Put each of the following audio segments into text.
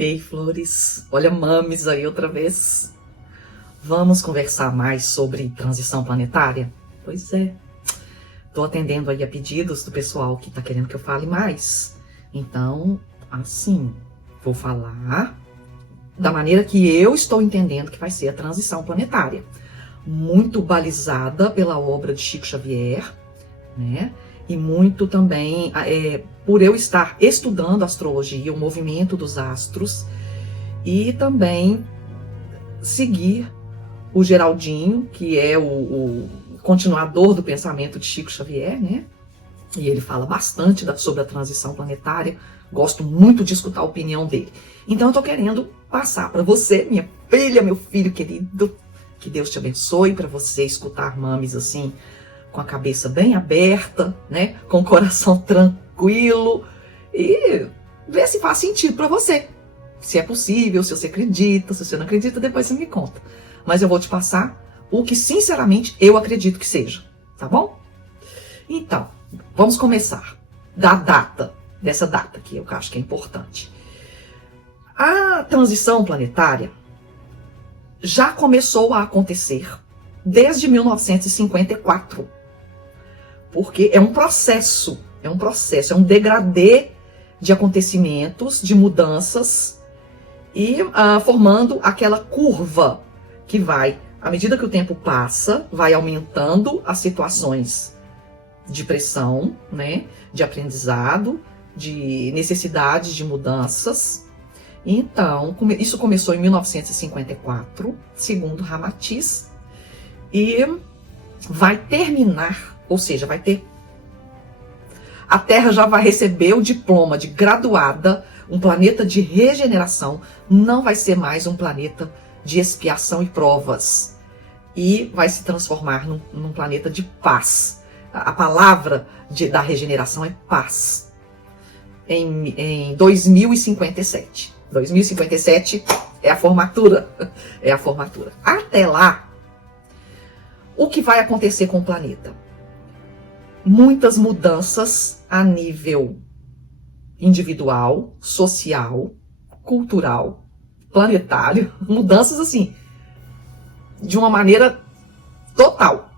Ei, Flores, olha Mames aí outra vez. Vamos conversar mais sobre transição planetária? Pois é, tô atendendo aí a pedidos do pessoal que tá querendo que eu fale mais. Então, assim, vou falar da maneira que eu estou entendendo que vai ser a transição planetária. Muito balizada pela obra de Chico Xavier, né? E muito também por eu estar estudando astrologia, o movimento dos astros, e também seguir o Geraldinho, que é o continuador do pensamento de Chico Xavier, né? E ele fala bastante sobre a transição planetária. Gosto muito de escutar a opinião dele. Então eu tô querendo passar para você, minha filha, meu filho querido, que Deus te abençoe, para você escutar Mames assim, com a cabeça bem aberta, né? Com o coração tranquilo e ver se faz sentido para você. Se é possível, se você acredita, se você não acredita, depois você me conta. Mas eu vou te passar o que sinceramente eu acredito que seja, tá bom? Então, vamos começar dessa data que eu acho que é importante. A transição planetária já começou a acontecer desde 1954. Porque é um processo, é um degradê de acontecimentos, de mudanças, e formando aquela curva que vai, à medida que o tempo passa, vai aumentando as situações de pressão, né, de aprendizado, de necessidades de mudanças. Então, isso começou em 1954, segundo Ramatiz, e vai terminar. Ou seja, a Terra já vai receber o diploma de graduada, um planeta de regeneração, não vai ser mais um planeta de expiação e provas. E vai se transformar num planeta de paz. A palavra da regeneração é paz. Em 2057. 2057 é a formatura. É a formatura. Até lá, o que vai acontecer com o planeta? Muitas mudanças a nível individual, social, cultural, planetário, mudanças assim, de uma maneira total.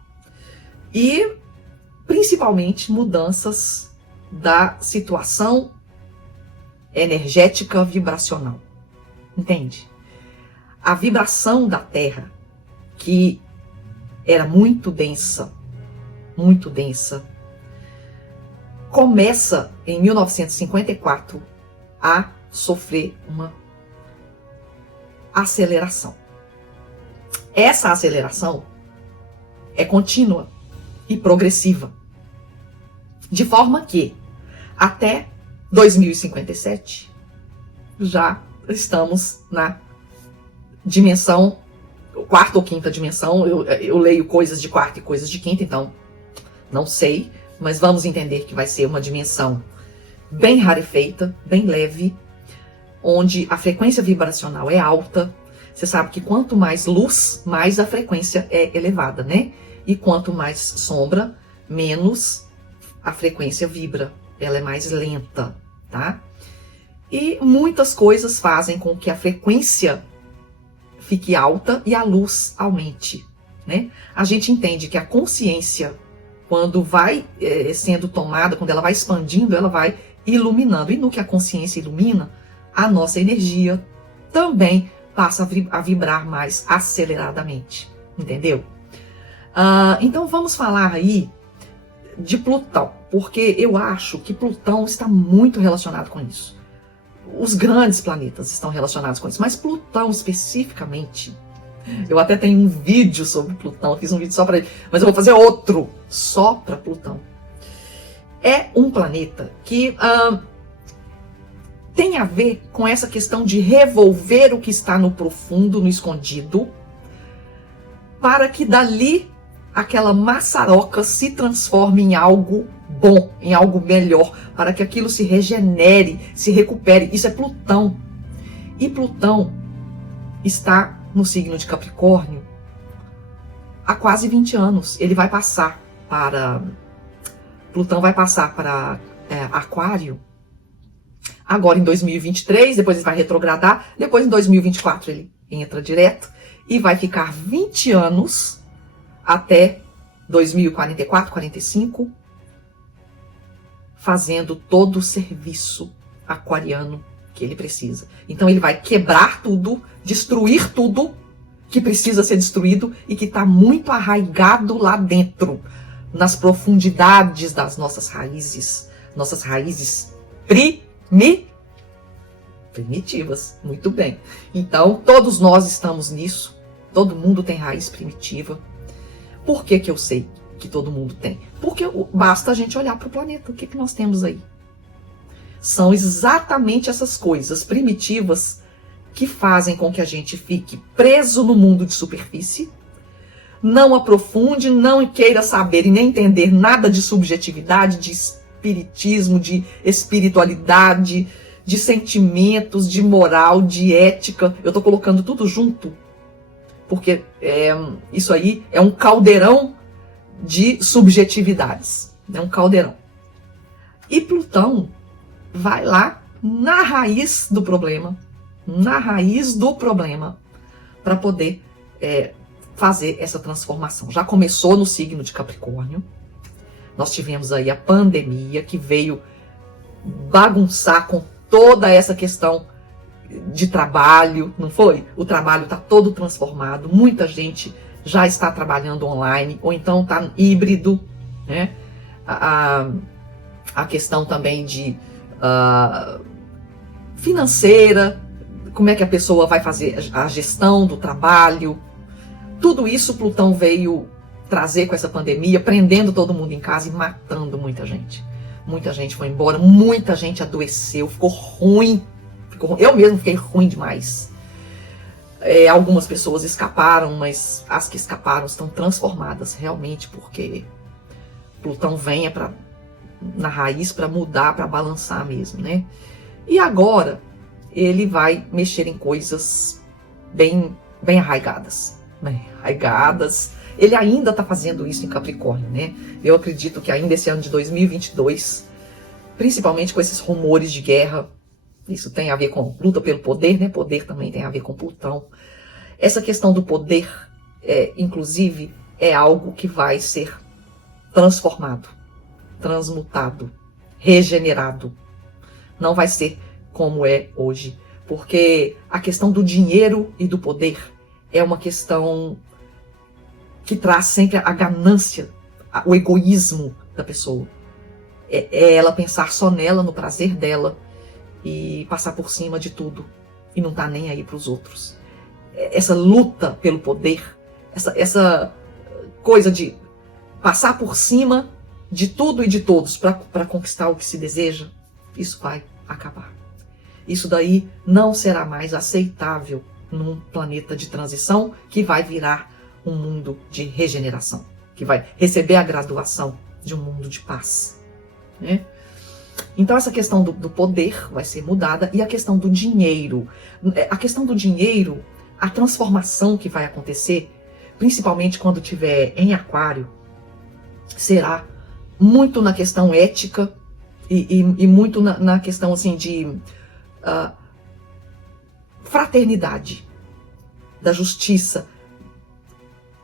E principalmente mudanças da situação energética vibracional. Entende? A vibração da Terra, que era muito densa, começa em 1954 a sofrer uma aceleração. Essa aceleração é contínua e progressiva, de forma que até 2057 já estamos na dimensão, quarta ou quinta dimensão. Eu leio coisas de quarta e coisas de quinta, então não sei, mas vamos entender que vai ser uma dimensão bem rarefeita, bem leve, onde a frequência vibracional é alta. Você sabe que quanto mais luz, mais a frequência é elevada, né? E quanto mais sombra, menos a frequência vibra. Ela é mais lenta, tá? E muitas coisas fazem com que a frequência fique alta e a luz aumente, né? A gente entende que a consciência, quando vai sendo tomada, quando ela vai expandindo, ela vai iluminando. E no que a consciência ilumina, a nossa energia também passa a vibrar mais aceleradamente. Entendeu? Então vamos falar aí de Plutão, porque eu acho que Plutão está muito relacionado com isso. Os grandes planetas estão relacionados com isso, mas Plutão especificamente. Eu até tenho um vídeo sobre Plutão, eu fiz um vídeo só para ele, mas eu vou fazer outro só para Plutão. É um planeta que tem a ver com essa questão de revolver o que está no profundo, no escondido, para que dali aquela maçaroca se transforme em algo bom, em algo melhor, para que aquilo se regenere, se recupere. Isso é Plutão. E Plutão está no signo de Capricórnio há quase 20 anos. Plutão vai passar para Aquário Agora em 2023, depois ele vai retrogradar, depois em 2024 ele entra direto e vai ficar 20 anos até 2044, 45, fazendo todo o serviço aquariano que ele precisa. Então ele vai quebrar tudo, destruir tudo que precisa ser destruído e que está muito arraigado lá dentro, nas profundidades das nossas raízes primitivas. Muito bem. Então, todos nós estamos nisso. Todo mundo tem raiz primitiva. Por que que eu sei que todo mundo tem? Porque basta a gente olhar para o planeta. O que que nós temos aí? São exatamente essas coisas primitivas que fazem com que a gente fique preso no mundo de superfície, não aprofunde, não queira saber e nem entender nada de subjetividade, de espiritismo, de espiritualidade, de sentimentos, de moral, de ética. Eu estou colocando tudo junto, porque isso aí é um caldeirão de subjetividades. É um caldeirão. E Plutão vai lá na raiz do problema, para poder fazer essa transformação. Já começou no signo de Capricórnio. Nós tivemos aí a pandemia que veio bagunçar com toda essa questão de trabalho, não foi? O trabalho está todo transformado, muita gente já está trabalhando online, ou então está híbrido, né? A questão também de financeira, como é que a pessoa vai fazer a gestão do trabalho. Tudo isso Plutão veio trazer com essa pandemia, prendendo todo mundo em casa e matando muita gente. Muita gente foi embora, muita gente adoeceu, ficou ruim. Eu mesmo fiquei ruim demais. Algumas pessoas escaparam, mas as que escaparam estão transformadas realmente, porque Plutão vem na raiz para mudar, para balançar mesmo, né? E agora ele vai mexer em coisas bem arraigadas. Ele ainda está fazendo isso em Capricórnio, né? Eu acredito que ainda esse ano de 2022, principalmente com esses rumores de guerra, isso tem a ver com luta pelo poder, né? Poder também tem a ver com Plutão. Essa questão do poder, inclusive, é algo que vai ser transformado, transmutado, regenerado. Não vai ser como é hoje, porque a questão do dinheiro e do poder é uma questão que traz sempre a ganância, o egoísmo da pessoa. É ela pensar só nela, no prazer dela, e passar por cima de tudo, e não tá nem aí para os outros. Essa luta pelo poder, essa coisa de passar por cima de tudo e de todos para conquistar o que se deseja, isso vai acabar. Isso daí não será mais aceitável num planeta de transição que vai virar um mundo de regeneração, que vai receber a graduação de um mundo de paz, né? Então essa questão do poder vai ser mudada, e a questão do dinheiro. A questão do dinheiro, a transformação que vai acontecer, principalmente quando tiver em Aquário, será muito na questão ética e muito na questão assim de fraternidade, da justiça.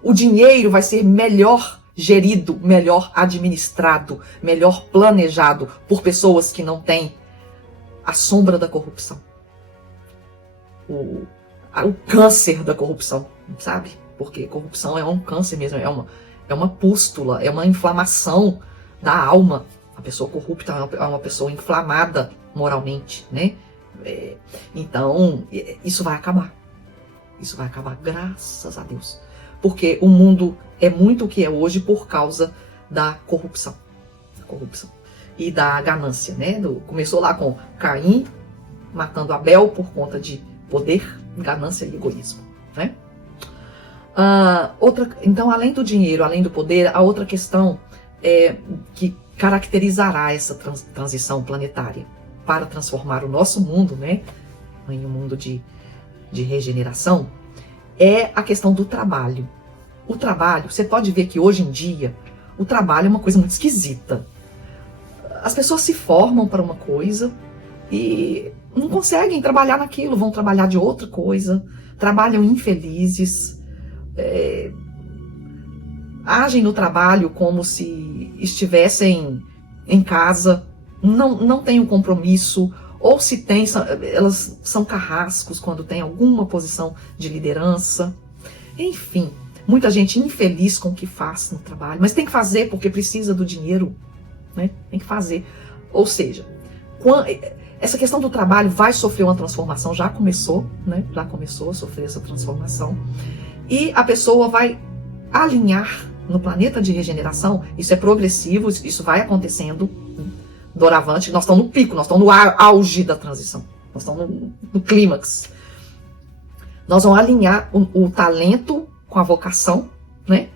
O dinheiro vai ser melhor gerido, melhor administrado, melhor planejado por pessoas que não têm a sombra da corrupção. O câncer da corrupção, sabe? Porque corrupção é um câncer mesmo, é uma pústula, é uma inflamação da alma. A pessoa corrupta é uma pessoa inflamada moralmente, né? Então, isso vai acabar. Isso vai acabar, graças a Deus. Porque o mundo é muito o que é hoje por causa da corrupção. E da ganância, né? Começou lá com Caim matando Abel por conta de poder, ganância e egoísmo, né? Então, além do dinheiro, além do poder, a outra questão que caracterizará essa transição planetária para transformar o nosso mundo, né, em um mundo de regeneração, é a questão do trabalho. O trabalho, você pode ver que hoje em dia, o trabalho é uma coisa muito esquisita. As pessoas se formam para uma coisa, e não conseguem trabalhar naquilo, vão trabalhar de outra coisa, trabalham infelizes, agem no trabalho como se estivessem em casa, não têm um compromisso, ou se tem, elas são carrascos quando tem alguma posição de liderança. Enfim, muita gente infeliz com o que faz no trabalho, mas tem que fazer porque precisa do dinheiro, né? Tem que fazer. Ou seja, essa questão do trabalho vai sofrer uma transformação, já começou, né? Já começou a sofrer essa transformação. E a pessoa vai alinhar no planeta de regeneração, isso é progressivo, isso vai acontecendo doravante, nós estamos no pico, nós estamos no auge da transição, nós estamos no clímax. Nós vamos alinhar o talento com a vocação, né?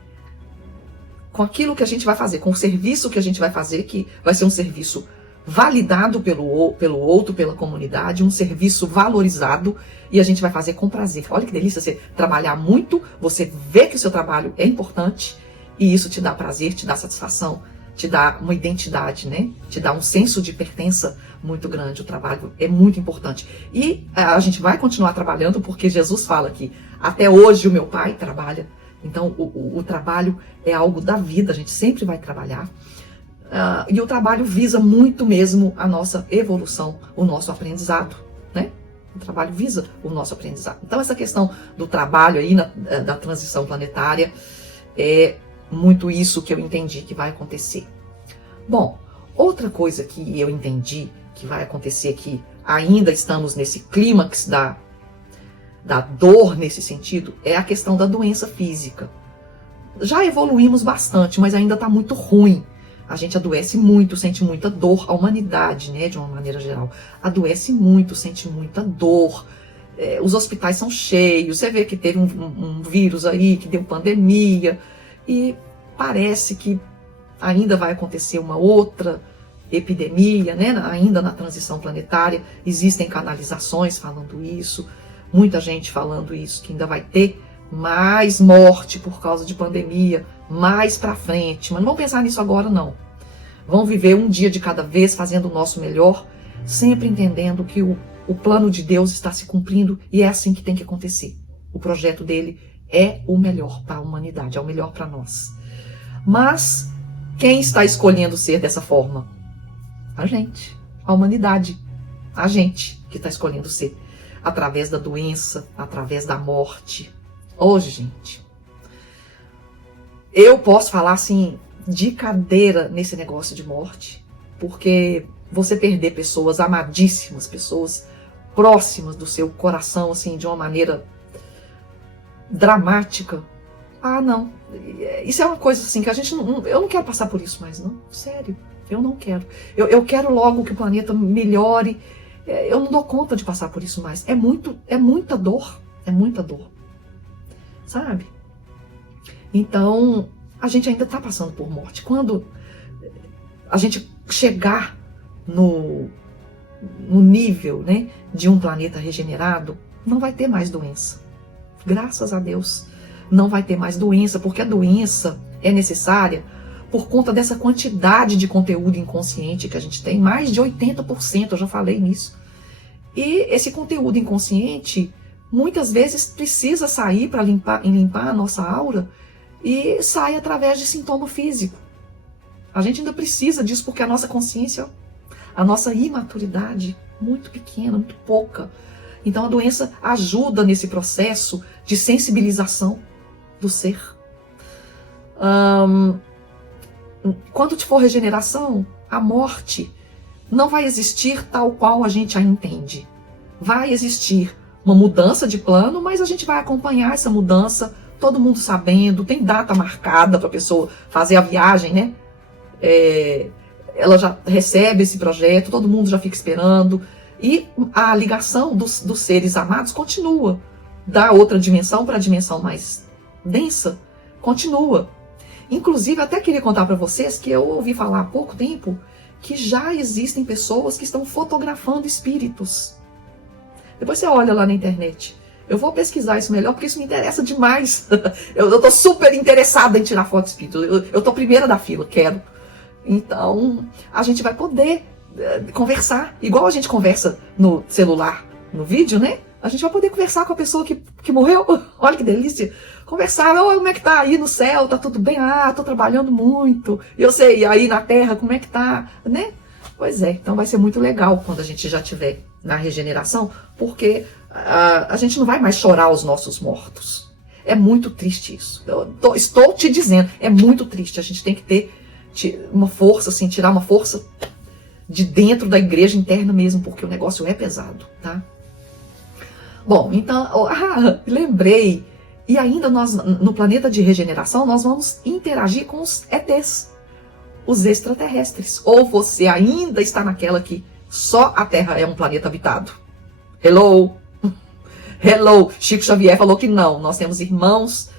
Com aquilo que a gente vai fazer, com o serviço que a gente vai fazer, que vai ser um serviço validado pelo outro, pela comunidade, um serviço valorizado, e a gente vai fazer com prazer. Olha que delícia você trabalhar muito, você vê que o seu trabalho é importante, e isso te dá prazer, te dá satisfação, te dá uma identidade, né? Te dá um senso de pertença muito grande. O trabalho é muito importante. E a gente vai continuar trabalhando, porque Jesus fala que até hoje o meu pai trabalha. Então o trabalho é algo da vida, a gente sempre vai trabalhar. E o trabalho visa muito mesmo a nossa evolução, o nosso aprendizado, né? O trabalho visa o nosso aprendizado. Então essa questão do trabalho aí, da transição planetária, é muito isso que eu entendi que vai acontecer. Bom, outra coisa que eu entendi que vai acontecer, que ainda estamos nesse clímax da dor nesse sentido, é a questão da doença física. Já evoluímos bastante, mas ainda está muito ruim. A gente adoece muito, sente muita dor. A humanidade, né, de uma maneira geral, adoece muito, sente muita dor. Os hospitais são cheios. Você vê que teve um vírus aí que deu pandemia. E parece que ainda vai acontecer uma outra epidemia, né? Ainda na transição planetária. Existem canalizações falando isso. Muita gente falando isso, que ainda vai ter mais morte por causa de pandemia, mais pra frente. Mas não vamos pensar nisso agora, não. Vamos viver um dia de cada vez, fazendo o nosso melhor, sempre entendendo que o plano de Deus está se cumprindo e é assim que tem que acontecer. O projeto dele é o melhor para a humanidade, é o melhor para nós. Mas quem está escolhendo ser dessa forma? A gente, a humanidade. A gente que está escolhendo ser. Através da doença, através da morte. Hoje, gente, eu posso falar assim, de cadeira nesse negócio de morte, porque você perder pessoas amadíssimas, pessoas próximas do seu coração, assim, de uma maneira dramática. Ah, não. Isso é uma coisa assim que a gente não... Eu não quero passar por isso mais, não. Sério, eu não quero. Eu quero logo que o planeta melhore. Eu não dou conta de passar por isso mais. É muita dor. É muita dor. Sabe? Então, a gente ainda está passando por morte. Quando a gente chegar no nível, né, de um planeta regenerado, não vai ter mais doença. Graças a Deus, não vai ter mais doença, porque a doença é necessária por conta dessa quantidade de conteúdo inconsciente que a gente tem, mais de 80%, eu já falei nisso. E esse conteúdo inconsciente, muitas vezes, precisa sair para limpar a nossa aura, e sai através de sintoma físico. A gente ainda precisa disso porque a nossa consciência, a nossa imaturidade, muito pequena, muito pouca. Então a doença ajuda nesse processo de sensibilização do ser. Quando for regeneração, a morte não vai existir tal qual a gente a entende. Vai existir uma mudança de plano, mas a gente vai acompanhar essa mudança, todo mundo sabendo, tem data marcada para a pessoa fazer a viagem, né? Ela já recebe esse projeto, todo mundo já fica esperando. E a ligação dos seres amados continua. Da outra dimensão para a dimensão mais densa, continua. Inclusive, até queria contar para vocês que eu ouvi falar há pouco tempo que já existem pessoas que estão fotografando espíritos. Depois você olha lá na internet. Eu vou pesquisar isso melhor, porque isso me interessa demais. Eu estou super interessada em tirar foto de espírito. Eu estou primeira da fila, quero. Então, a gente vai poder conversar, igual a gente conversa no celular, no vídeo, né? A gente vai poder conversar com a pessoa que morreu. Olha que delícia. Conversar, como é que tá aí no céu? Tá tudo bem? Tô trabalhando muito. Eu sei, aí na terra, como é que tá? Né? Pois é, então vai ser muito legal quando a gente já estiver na regeneração, porque a gente não vai mais chorar os nossos mortos. É muito triste isso. Estou te dizendo, é muito triste. A gente tem que ter uma força, assim, tirar uma força de dentro da igreja interna mesmo, porque o negócio é pesado, tá? Bom, então, lembrei. E ainda nós, no planeta de regeneração, nós vamos interagir com os ETs, os extraterrestres. Ou você ainda está naquela que só a Terra é um planeta habitado? Hello? Hello? Chico Xavier falou que não. Nós temos irmãos.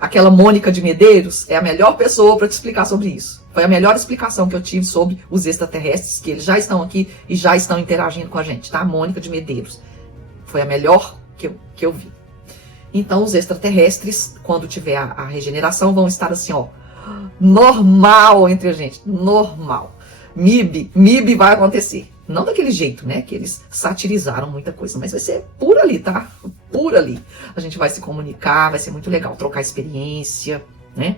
Aquela Mônica de Medeiros é a melhor pessoa para te explicar sobre isso. Foi a melhor explicação que eu tive sobre os extraterrestres, que eles já estão aqui e já estão interagindo com a gente, tá? Mônica de Medeiros. Foi a melhor que eu vi. Então, os extraterrestres, quando tiver a regeneração, vão estar assim, ó, normal entre a gente. Normal. MIB vai acontecer. Não daquele jeito, né? Que eles satirizaram muita coisa, mas vai ser por ali, tá? Por ali. A gente vai se comunicar, vai ser muito legal, trocar experiência, né?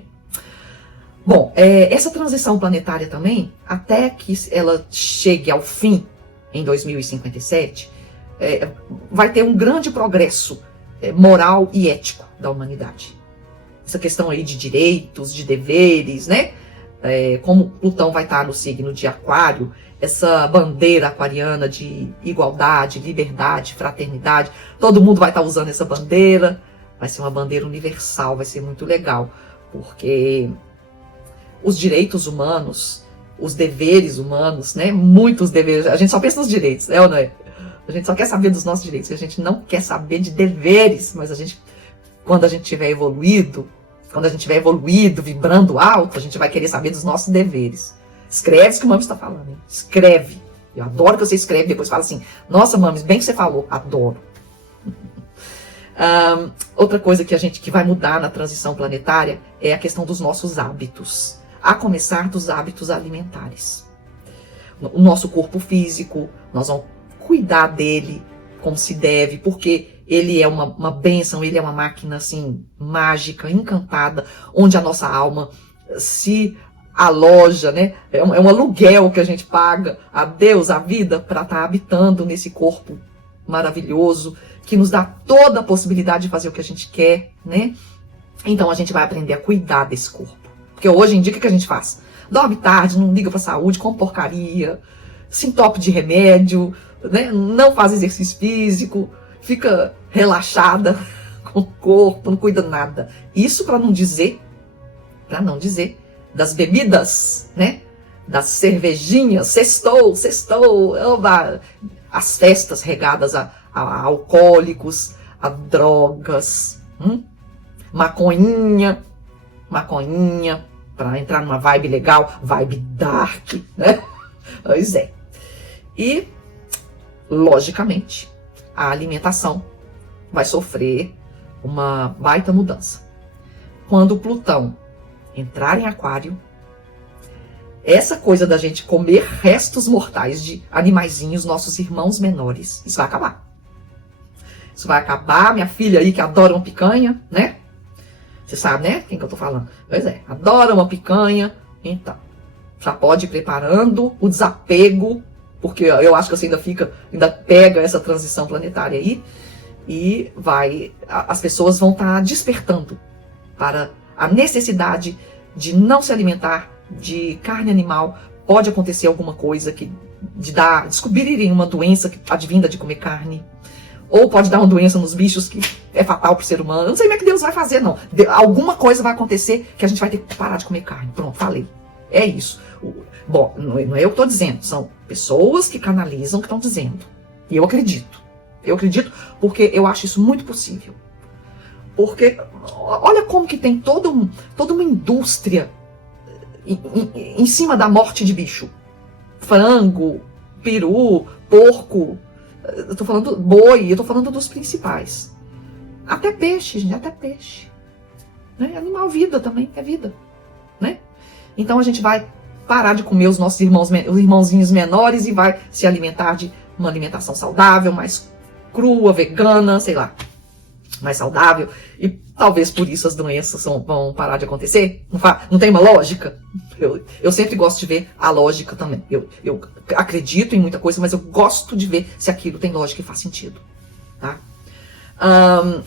Bom, essa transição planetária também, até que ela chegue ao fim, em 2057, vai ter um grande progresso moral e ético da humanidade. Essa questão aí de direitos, de deveres, né? Como Plutão vai estar no signo de Aquário, essa bandeira aquariana de igualdade, liberdade, fraternidade, todo mundo vai estar usando essa bandeira, vai ser uma bandeira universal, vai ser muito legal, porque os direitos humanos, os deveres humanos, né? Muitos deveres, a gente só pensa nos direitos, ou não é? A gente só quer saber dos nossos direitos, a gente não quer saber de deveres, mas quando a gente tiver evoluído, vibrando alto, a gente vai querer saber dos nossos deveres. Escreve o que o Mames está falando, hein? Escreve. Eu adoro que você escreve, depois fala assim, nossa, Mames, bem que você falou, adoro. Outra coisa que vai mudar na transição planetária é a questão dos nossos hábitos, a começar dos hábitos alimentares. O nosso corpo físico, nós vamos cuidar dele como se deve, porque ele é uma bênção, ele é uma máquina assim, mágica, encantada, onde a nossa alma se aloja, né? É um aluguel que a gente paga a Deus, a vida, para estar habitando nesse corpo maravilhoso, que nos dá toda a possibilidade de fazer o que a gente quer, né? Então a gente vai aprender a cuidar desse corpo. Porque hoje em dia, o que a gente faz? Dorme tarde, não liga pra saúde, come porcaria, se entope de remédio, né? Não faz exercício físico, fica relaxada com o corpo, não cuida nada. Isso para não dizer das bebidas, né? Das cervejinhas, sextou, as festas regadas a alcoólicos, a drogas, maconhinha, para entrar numa vibe legal, vibe dark, né? Pois é. E, logicamente, a alimentação vai sofrer uma baita mudança. Quando Plutão entrar em Aquário, essa coisa da gente comer restos mortais de animaizinhos, nossos irmãos menores, isso vai acabar. Isso vai acabar, minha filha aí que adora uma picanha, né? Você sabe, né? Quem que eu tô falando? Pois é, adora uma picanha. Então, já pode ir preparando o desapego, porque eu acho que você ainda pega essa transição planetária aí, e as pessoas vão estar despertando para a necessidade de não se alimentar de carne animal. Pode acontecer alguma coisa descobrirem uma doença advinda de comer carne, ou pode dar uma doença nos bichos que é fatal para o ser humano. Eu não sei como é que Deus vai fazer, não. Alguma coisa vai acontecer que a gente vai ter que parar de comer carne. Pronto, falei. É isso. Bom, não é eu que estou dizendo, são pessoas que canalizam que estão dizendo. E eu acredito. Eu acredito porque eu acho isso muito possível. Porque olha como que tem toda uma indústria em cima da morte de bicho. Frango, peru, porco, eu tô falando boi, eu tô falando dos principais. Até peixe, gente, até peixe. Né? Animal, vida também, é vida. Né? Então a gente vai parar de comer os nossos irmãozinhos menores e vai se alimentar de uma alimentação saudável, mais crua, vegana, sei lá, mais saudável. E talvez por isso as doenças vão parar de acontecer. Não tem uma lógica? Eu sempre gosto de ver a lógica também. Eu acredito em muita coisa, mas eu gosto de ver se aquilo tem lógica e faz sentido. Tá?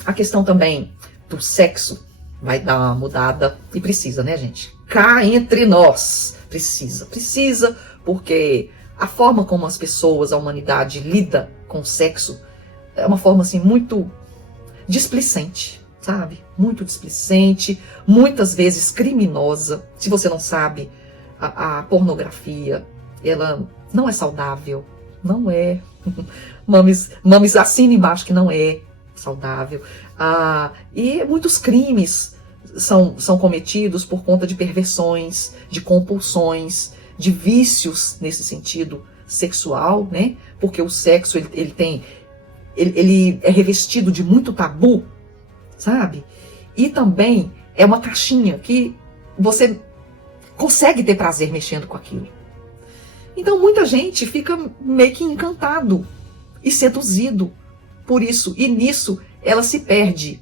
A questão também do sexo vai dar uma mudada. E precisa, né, gente? Cá entre nós. Precisa, porque a forma como as pessoas, a humanidade lida com o sexo é uma forma assim muito displicente, sabe? Muito displicente, muitas vezes criminosa. Se você não sabe, a pornografia, ela não é saudável, não é. Mames, assina embaixo que não é saudável. E muitos crimes são cometidos por conta de perversões, de compulsões, de vícios nesse sentido sexual, né? Porque o sexo ele é revestido de muito tabu, sabe? E também é uma caixinha que você consegue ter prazer mexendo com aquilo. Então muita gente fica meio que encantado e seduzido por isso. E nisso ela se perde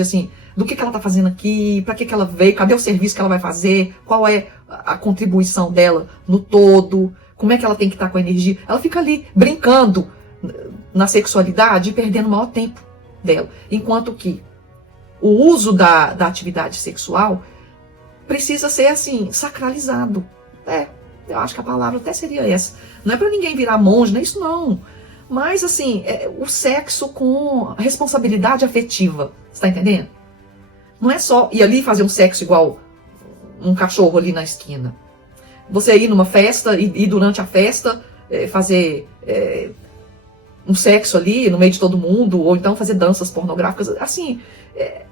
assim, do que ela tá fazendo aqui, para que ela veio, cadê o serviço que ela vai fazer, qual é a contribuição dela no todo, como é que ela tem que estar com a energia. Ela fica ali brincando na sexualidade e perdendo o maior tempo dela. Enquanto que o uso da atividade sexual precisa ser assim, sacralizado. Eu acho que a palavra até seria essa. Não é para ninguém virar monge, não é isso não. Mas assim, o sexo com responsabilidade afetiva. Você tá entendendo? Não é só ir ali fazer um sexo igual um cachorro ali na esquina. Você ir numa festa e durante a festa fazer um sexo ali no meio de todo mundo, ou então fazer danças pornográficas. Assim,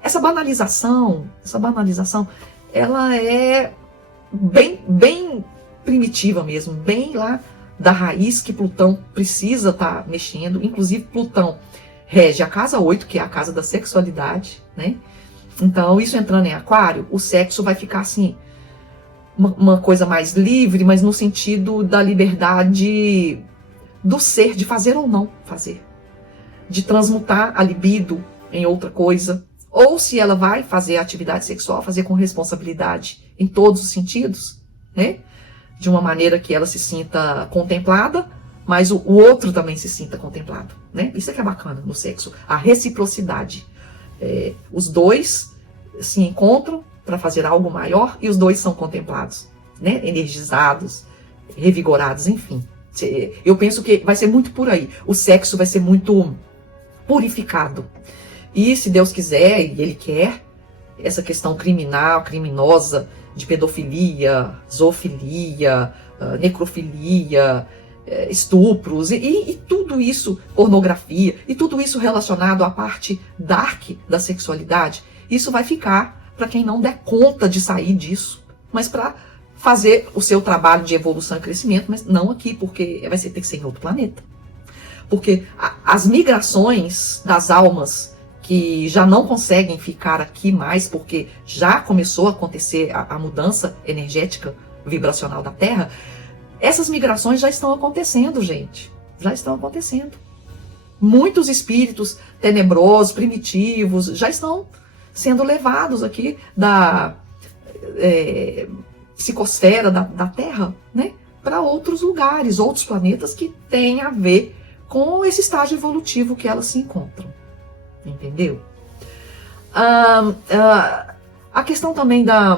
essa banalização, ela é bem primitiva mesmo, bem lá da raiz que Plutão precisa estar mexendo. Inclusive, Plutão rege a casa 8, que é a casa da sexualidade, né? Então, isso entrando em Aquário, o sexo vai ficar assim, uma coisa mais livre, mas no sentido da liberdade do ser, de fazer ou não fazer. De transmutar a libido em outra coisa. Ou se ela vai fazer a atividade sexual, fazer com responsabilidade em todos os sentidos, né? De uma maneira que ela se sinta contemplada, mas o outro também se sinta contemplado, né? Isso é que é bacana no sexo, a reciprocidade. Os dois se encontram para fazer algo maior e os dois são contemplados, né? Energizados, revigorados, enfim. Eu penso que vai ser muito por aí. O sexo vai ser muito purificado. E se Deus quiser, e Ele quer, essa questão criminal, criminosa, de pedofilia, zoofilia, necrofilia, estupros, e tudo isso, pornografia, e tudo isso relacionado à parte dark da sexualidade, isso vai ficar para quem não der conta de sair disso, mas para fazer o seu trabalho de evolução e crescimento, mas não aqui, porque vai ter que ser em outro planeta. Porque as migrações das almas que já não conseguem ficar aqui mais, porque já começou a acontecer a mudança energética vibracional da Terra, essas migrações já estão acontecendo, gente. Já estão acontecendo. Muitos espíritos tenebrosos, primitivos, já estão sendo levados aqui da psicosfera da Terra, né, para outros lugares, outros planetas que têm a ver com esse estágio evolutivo que elas se encontram. Entendeu? A questão também da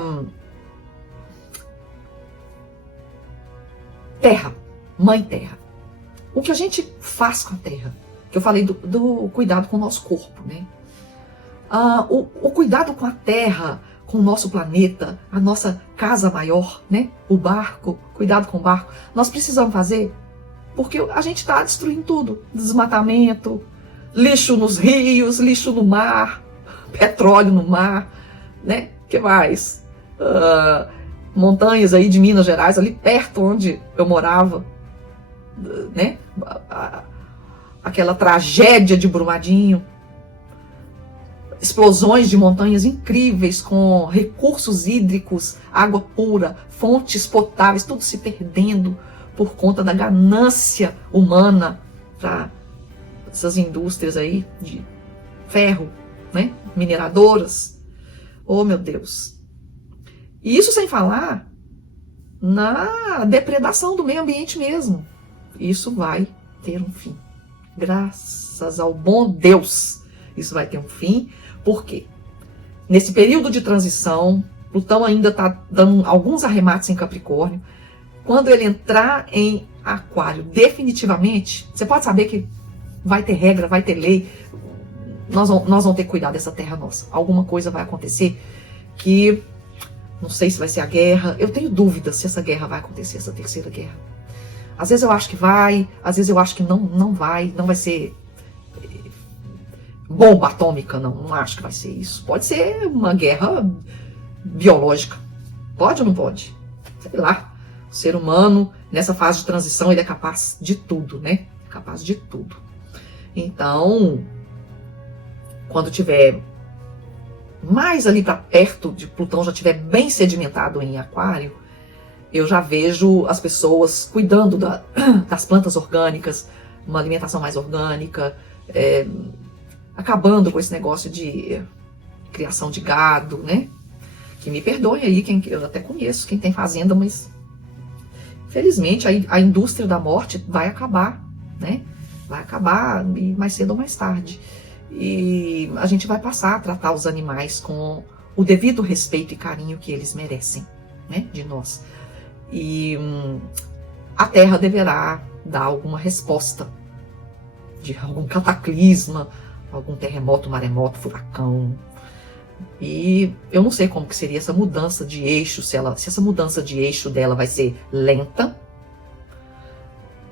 Terra, Mãe Terra. O que a gente faz com a Terra? Que eu falei do cuidado com o nosso corpo, né? O cuidado com a Terra, com o nosso planeta, a nossa casa maior, né? O barco, cuidado com o barco. Nós precisamos fazer porque a gente está destruindo tudo. Desmatamento, lixo nos rios, lixo no mar, petróleo no mar, né? O que mais? Montanhas aí de Minas Gerais, ali perto onde eu morava, né? Aquela tragédia de Brumadinho. explosões de montanhas incríveis com recursos hídricos, água pura, fontes potáveis, tudo se perdendo por conta da ganância humana para essas indústrias aí de ferro, né? Mineradoras. Oh, meu Deus. E isso sem falar na depredação do meio ambiente mesmo. Isso vai ter um fim. Graças ao bom Deus, isso vai ter um fim. Por quê? Nesse período de transição, Plutão ainda está dando alguns arremates em Capricórnio. Quando ele entrar em Aquário definitivamente, você pode saber que vai ter regra, vai ter lei. Nós vamos ter que cuidar dessa terra nossa. Alguma coisa vai acontecer que, não sei se vai ser a guerra. Eu tenho dúvidas se essa guerra vai acontecer, essa terceira guerra. Às vezes eu acho que vai, às vezes eu acho que não vai ser bomba atômica, não acho que vai ser isso. Pode ser uma guerra biológica. Pode ou não pode? Sei lá. O ser humano, nessa fase de transição, ele é capaz de tudo, né? É capaz de tudo. Então, quando tiver mais ali para perto de Plutão, já tiver bem sedimentado em Aquário, eu já vejo as pessoas cuidando das plantas orgânicas, uma alimentação mais orgânica, acabando com esse negócio de criação de gado, né? Que me perdoem aí, eu até conheço quem tem fazenda, mas felizmente a indústria da morte vai acabar, né? Vai acabar mais cedo ou mais tarde. E a gente vai passar a tratar os animais com o devido respeito e carinho que eles merecem, né? De nós. E a Terra deverá dar alguma resposta de algum cataclisma, algum terremoto, maremoto, furacão. E eu não sei como que seria essa mudança de eixo, se essa mudança de eixo dela vai ser lenta.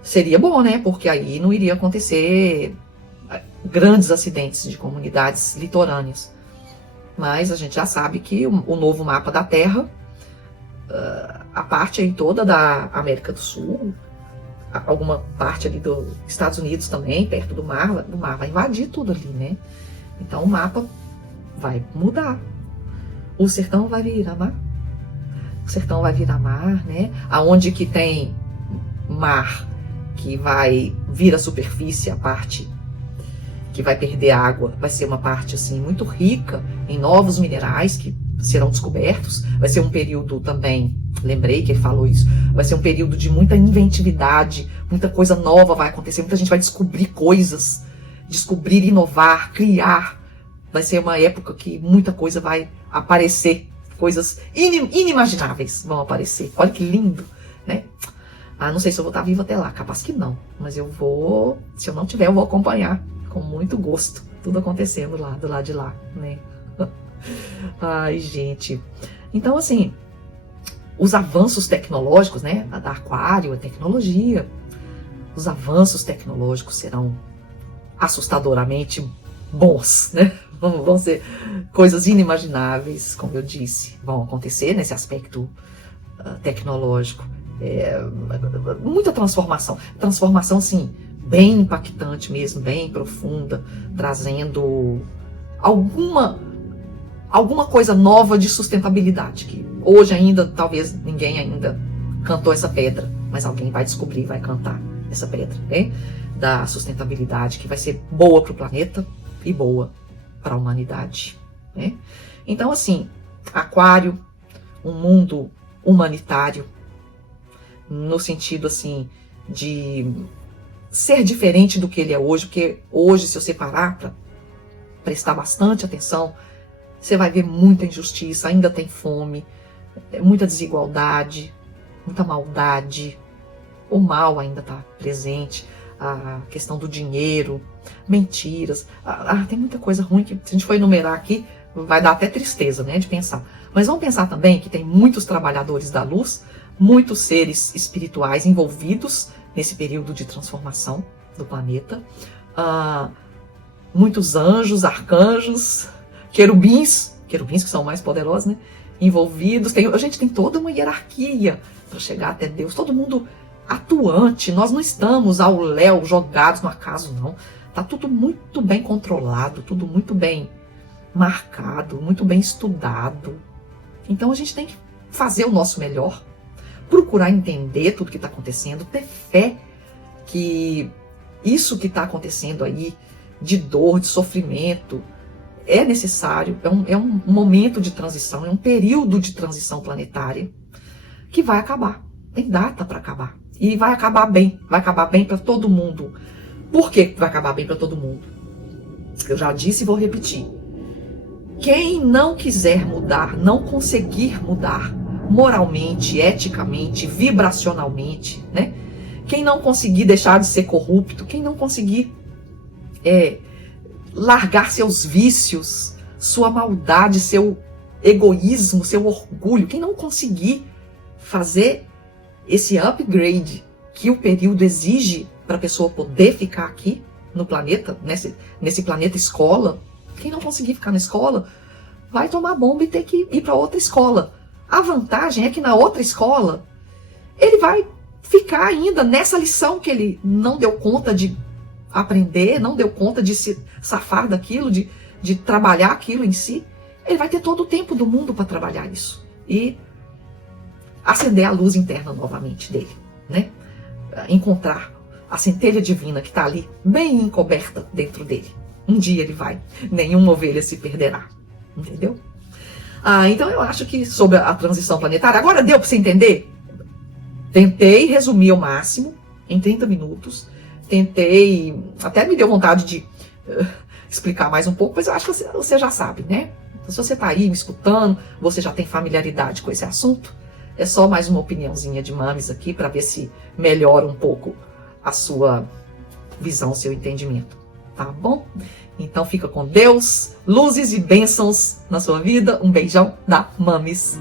Seria bom, né? Porque aí não iria acontecer grandes acidentes de comunidades litorâneas. Mas a gente já sabe que o novo mapa da Terra, a parte aí toda da América do Sul, alguma parte ali dos Estados Unidos também, perto do mar vai invadir tudo ali, né? Então o mapa vai mudar. O sertão vai virar mar. O sertão vai virar mar, né? Aonde que tem mar que vai vir à superfície, a parte que vai perder água, vai ser uma parte assim muito rica em novos minerais que serão descobertos. Vai ser um período também, lembrei que ele falou isso, vai ser um período de muita inventividade, muita coisa nova vai acontecer, muita gente vai descobrir coisas, descobrir, inovar, criar. Vai ser uma época que muita coisa vai aparecer, coisas inimagináveis vão aparecer. Olha que lindo, né? Ah, não sei se eu vou estar viva até lá, capaz que não, mas eu vou, se eu não tiver, eu vou acompanhar com muito gosto tudo acontecendo lá, do lado de lá, né? Ai, gente. Então, assim, os avanços tecnológicos, né? Da Aquário, a tecnologia, os avanços tecnológicos serão assustadoramente bons, né? Vão ser coisas inimagináveis, como eu disse, vão acontecer nesse aspecto tecnológico. Muita transformação, assim, bem impactante mesmo, bem profunda, trazendo alguma coisa nova de sustentabilidade, que hoje ainda, talvez ninguém ainda cantou essa pedra, mas alguém vai descobrir, vai cantar essa pedra, né? Da sustentabilidade, que vai ser boa para o planeta e boa para a humanidade, né? Então, assim, Aquário, um mundo humanitário, no sentido, assim, de ser diferente do que ele é hoje, porque hoje, se você parar para prestar bastante atenção, você vai ver muita injustiça, ainda tem fome, muita desigualdade, muita maldade, o mal ainda está presente, a questão do dinheiro, mentiras, tem muita coisa ruim que, se a gente for enumerar aqui, vai dar até tristeza, né, de pensar. Mas vamos pensar também que tem muitos trabalhadores da luz, muitos seres espirituais envolvidos nesse período de transformação do planeta, muitos anjos, arcanjos, querubins que são mais poderosos, né, envolvidos. A gente tem toda uma hierarquia para chegar até Deus, todo mundo atuante. Nós não estamos ao léu, jogados no acaso, não. Tá tudo muito bem controlado, tudo muito bem marcado, muito bem estudado. Então a gente tem que fazer o nosso melhor, procurar entender tudo que está acontecendo, ter fé que isso que está acontecendo aí, de dor, de sofrimento, é necessário, é um momento de transição, é um período de transição planetária que vai acabar. Tem data para acabar. E vai acabar bem para todo mundo. Por que vai acabar bem para todo mundo? Eu já disse e vou repetir. Quem não quiser mudar, não conseguir mudar moralmente, eticamente, vibracionalmente, né? Quem não conseguir deixar de ser corrupto, quem não conseguir largar seus vícios, sua maldade, seu egoísmo, seu orgulho, quem não conseguir fazer esse upgrade que o período exige para a pessoa poder ficar aqui no planeta, nesse planeta escola, quem não conseguir ficar na escola vai tomar bomba e ter que ir para outra escola. A vantagem é que na outra escola ele vai ficar ainda nessa lição que ele não deu conta de aprender, não deu conta de se safar daquilo, de trabalhar aquilo em si. Ele vai ter todo o tempo do mundo para trabalhar isso e acender a luz interna novamente dele, né? Encontrar a centelha divina que está ali bem encoberta dentro dele. Um dia ele vai, nenhuma ovelha se perderá, entendeu? Então eu acho que sobre a transição planetária, agora deu para você entender? Tentei resumir ao máximo em 30 minutos, tentei, até me deu vontade de explicar mais um pouco, mas eu acho que você já sabe, né? Então, se você está aí me escutando, você já tem familiaridade com esse assunto, é só mais uma opiniãozinha de mames aqui para ver se melhora um pouco a sua visão, o seu entendimento, tá bom? Então fica com Deus, luzes e bênçãos na sua vida. Um beijão da Mames.